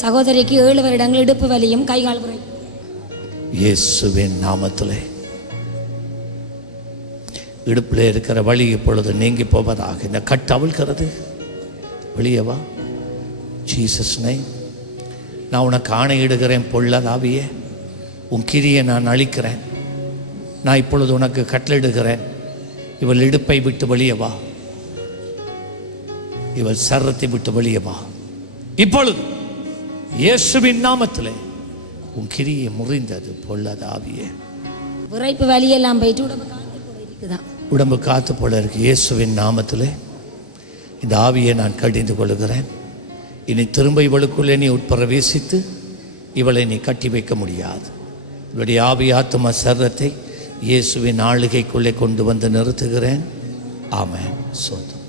சகோதரிக்கு ஏழு வருடங்கள் இடுப்பு வலியும் கைகால் குறை இயேசுவின் நாமத்திலே. இடுப்பில் இருக்கிற வழி இப்பொழுது நீங்கி போவதாக. இந்த கட்டு அவிழ்கிறது வெளியவா ஜீசஸ் name. நான் உனக்கு ஆணையிடுகிறேன் பொல்லதாவியே உன் கிரியை நான் அழிக்கிறேன். நான் இப்பொழுது உனக்கு கட்டளிடுகிறேன் இவள் இடுப்பை விட்டு வெளியவா இவள் சரத்தை விட்டு வெளியவா இப்பொழுது இயேசுவின் நாமத்திலே உன் கிரியை முறிந்தது பொல்லதாவியே விரைப்பு வலியெல்லாம் போயிட்டு உடம்பு காத்து இருக்குதான். உடம்பு காத்து போல இருக்கு இயேசுவின் நாமத்திலே. இந்த ஆவியை நான் கடிந்து கொள்கிறேன் இனி திரும்ப இவளுக்குள்ளே நீ உட்பிரவேசித்து இவளை நீ கட்டி வைக்க முடியாது. இவளுடைய ஆவி ஆத்ம சர்ரத்தை இயேசுவின் ஆளுகைக்குள்ளே கொண்டு வந்து நிறுத்துகிறேன். ஆமென். சோதம்.